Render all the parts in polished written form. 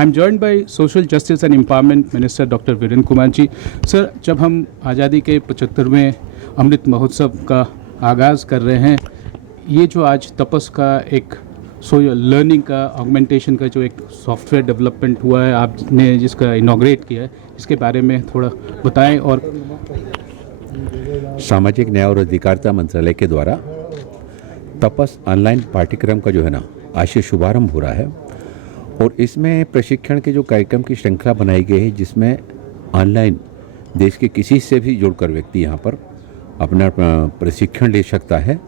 I am joined by social justice and empowerment minister doctor Virendra Kumar ji. Sir, जब हम आज़ादी के 75वें अमृत महोत्सव का आगाज़ कर रहे हैं, ये जो आज तपस का एक लर्निंग का ऑगमेंटेशन का जो एक सॉफ्टवेयर डेवलपमेंट हुआ है, आपने जिसका इनॉग्रेट किया है, इसके बारे में थोड़ा बताएं। और सामाजिक न्याय और अधिकारिता मंत्रालय के द्वारा तपस ऑनलाइन पाठ्यक्रम का जो है ना आज से शुभारंभ हो रहा है और इसमें प्रशिक्षण के जो कार्यक्रम की श्रृंखला बनाई गई है, जिसमें ऑनलाइन देश के किसी से भी जुड़कर व्यक्ति यहाँ पर अपना प्रशिक्षण ले सकता है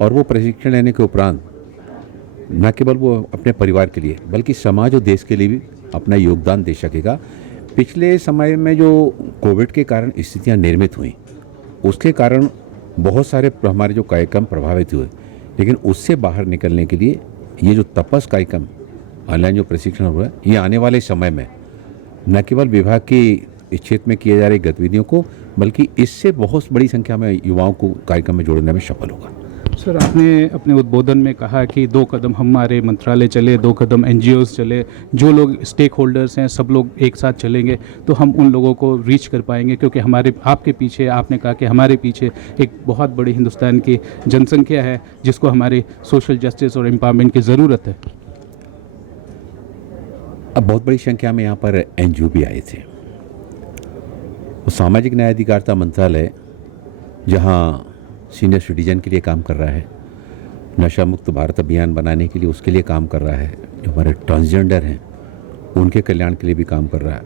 और वो प्रशिक्षण लेने के उपरांत न केवल वो अपने परिवार के लिए बल्कि समाज और देश के लिए भी अपना योगदान दे सकेगा। पिछले समय में जो कोविड के कारण स्थितियाँ निर्मित हुई, उसके कारण बहुत सारे हमारे जो कार्यक्रम प्रभावित हुए, लेकिन उससे बाहर निकलने के लिए ये जो तपस कार्यक्रम ऑनलाइन जो प्रशिक्षण हुआ है, ये आने वाले समय में न केवल विभाग की इस क्षेत्र में किए जा रही गतिविधियों को बल्कि इससे बहुत बड़ी संख्या में युवाओं को कार्यक्रम में जोड़ने में सफल होगा। सर, आपने अपने उद्बोधन में कहा कि 2 कदम हमारे मंत्रालय चले, 2 कदम NGOs चले, जो लोग स्टेक होल्डर्स हैं सब लोग एक साथ चलेंगे तो हम उन लोगों को रीच कर पाएंगे, क्योंकि आपके पीछे, आपने कहा कि हमारे पीछे एक बहुत बड़ी हिंदुस्तान की जनसंख्या है जिसको हमारी सोशल जस्टिस और एम्पावरमेंट की ज़रूरत है। अब बहुत बड़ी संख्या में यहाँ पर NGO भी आए थे। सामाजिक न्याय अधिकारिता मंत्रालय जहाँ सीनियर सिटीजन के लिए काम कर रहा है, नशा मुक्त भारत अभियान बनाने के लिए उसके लिए काम कर रहा है, जो हमारे ट्रांसजेंडर हैं उनके कल्याण के लिए भी काम कर रहा है,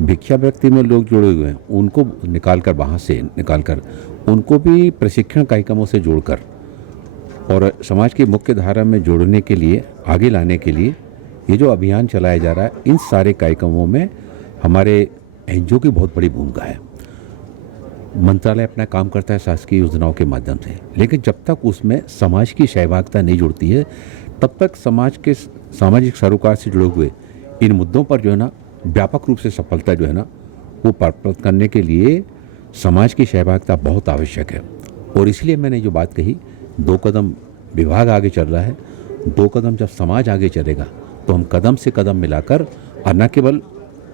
भिक्षावृत्ति में लोग जुड़े हुए हैं उनको निकालकर वहाँ से निकालकर उनको भी प्रशिक्षण कार्यक्रमों से जोड़कर और समाज की मुख्य धारा में जोड़ने के लिए, आगे लाने के लिए ये जो अभियान चलाया जा रहा है, इन सारे कार्यक्रमों में हमारे NGO की बहुत बड़ी भूमिका है। मंत्रालय अपना काम करता है शासकीय योजनाओं के माध्यम से, लेकिन जब तक उसमें समाज की सहभागिता नहीं जुड़ती है तब तक समाज के सामाजिक सरोकार से जुड़े हुए इन मुद्दों पर जो है ना व्यापक रूप से सफलता जो है ना वो प्राप्त करने के लिए समाज की सहभागिता बहुत आवश्यक है। और इसलिए मैंने जो बात कही, 2 कदम विभाग आगे चल रहा है, 2 कदम जब समाज आगे चलेगा तो हम कदम से कदम मिलाकर और न केवल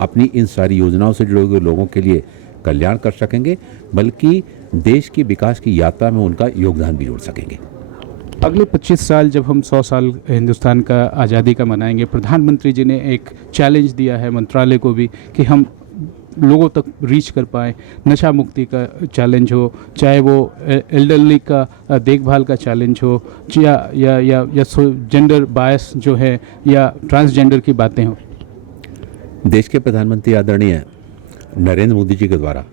अपनी इन सारी योजनाओं से जुड़े हुए लोगों के लिए कल्याण कर सकेंगे बल्कि देश की विकास की यात्रा में उनका योगदान भी जोड़ सकेंगे। अगले 25 साल जब हम 100 साल हिंदुस्तान का आज़ादी का मनाएंगे, प्रधानमंत्री जी ने एक चैलेंज दिया है मंत्रालय को भी कि हम लोगों तक रीच कर पाएँ। नशा मुक्ति का चैलेंज हो, चाहे वो एल्डरली का देखभाल का चैलेंज हो, या जेंडर बायस जो है या ट्रांसजेंडर की बातें हों। देश के प्रधानमंत्री आदरणीय नरेंद्र मोदी जी के द्वारा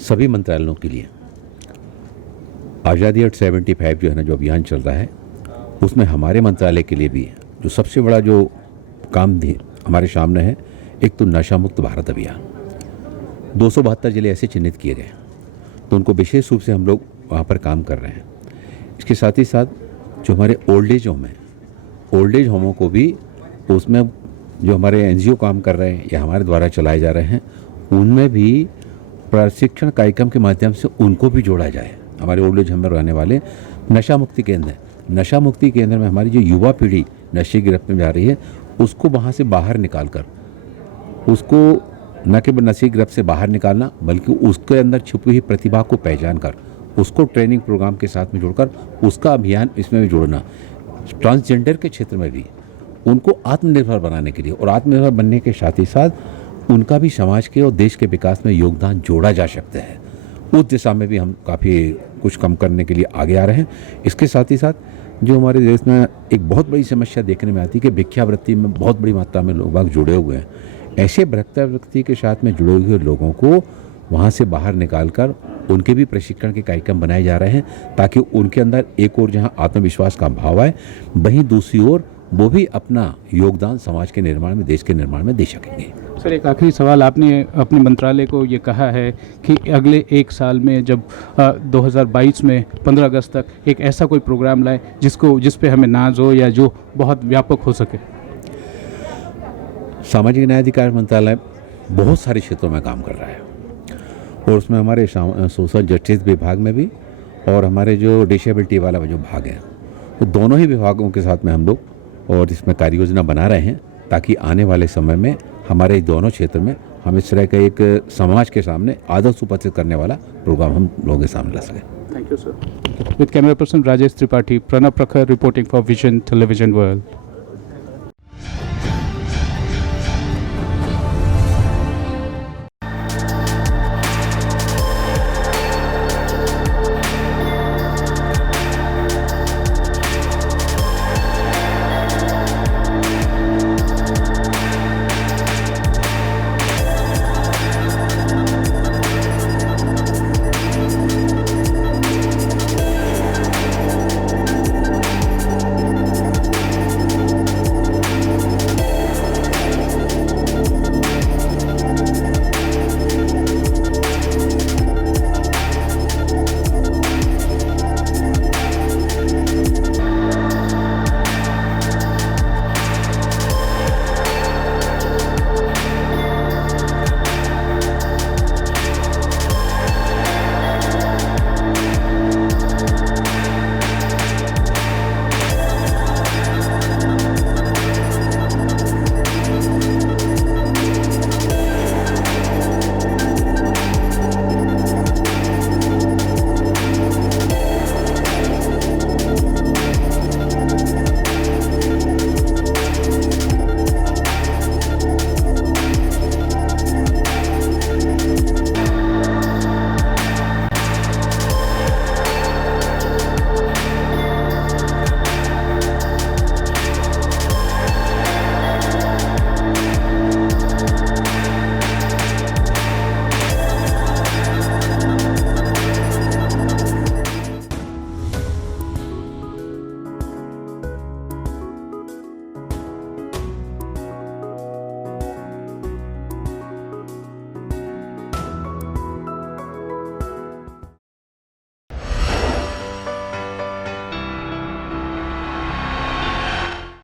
सभी मंत्रालयों के लिए आज़ादी 75 जो है ना जो अभियान चल रहा है, उसमें हमारे मंत्रालय के लिए भी जो सबसे बड़ा जो काम हमारे सामने है, एक तो नशा मुक्त भारत अभियान। 272 जिले ऐसे चिन्हित किए गए, तो उनको विशेष रूप से हम लोग वहाँ पर काम कर रहे हैं। इसके साथ ही साथ जो हमारे ओल्ड एज होम है, ओल्ड एज होमों को भी उसमें जो हमारे NGO काम कर रहे हैं या हमारे द्वारा चलाए जा रहे हैं, उनमें भी प्रशिक्षण कार्यक्रम के माध्यम से उनको भी जोड़ा जाए। हमारे ओल्ड एज होम में रहने वाले नशा मुक्ति केंद्र है, नशा मुक्ति केंद्र में हमारी जो युवा पीढ़ी नशे की गिरफ्त में जा रही है, उसको वहाँ से बाहर निकाल कर, उसको न केवल नशे की गिरफ्त से बाहर निकालना बल्कि उसके अंदर छुपी हुई प्रतिभा को पहचान कर उसको ट्रेनिंग प्रोग्राम के साथ में जोड़कर उसका अभियान इसमें भी जोड़ना। ट्रांसजेंडर के क्षेत्र में भी उनको आत्मनिर्भर बनाने के लिए और आत्मनिर्भर बनने के साथ ही साथ उनका भी समाज के और देश के विकास में योगदान जोड़ा जा सकता है। उस दिशा में भी हम काफ़ी कुछ कम करने के लिए आगे आ रहे हैं। इसके साथ ही साथ जो हमारे देश में एक बहुत बड़ी समस्या देखने में आती है कि भिक्षावृत्ति में बहुत बड़ी मात्रा में लोग जुड़े हुए हैं, ऐसे भिक्षावृत्ति के साथ में जुड़े हुए लोगों को वहाँ से बाहर निकालकर उनके भी प्रशिक्षण के कार्यक्रम बनाए जा रहे हैं ताकि उनके अंदर एक और जहाँ आत्मविश्वास का भाव आए, वहीं दूसरी ओर वो भी अपना योगदान समाज के निर्माण में, देश के निर्माण में दे सकेंगे। सर, एक आखिरी सवाल, आपने अपने मंत्रालय को ये कहा है कि अगले 1 साल में जब 2022 में 15 अगस्त तक एक ऐसा कोई प्रोग्राम लाए जिस पे हमें नाज हो या जो बहुत व्यापक हो सके। सामाजिक न्याय अधिकार मंत्रालय बहुत सारे क्षेत्रों में काम कर रहा है और उसमें हमारे सोशल जस्टिस विभाग में भी और हमारे जो डिसेबिलिटी वाला जो भाग है, वो दोनों ही विभागों के साथ में हम लोग और इसमें कार्य योजना बना रहे हैं ताकि आने वाले समय में हमारे दोनों क्षेत्र में हम इस तरह का एक समाज के सामने आदर्श उपस्थित करने वाला प्रोग्राम हम लोगों के सामने ला सकें। Thank you sir. With camera person Rajesh Tripathi, Pranab Prakhar reporting for vision television world.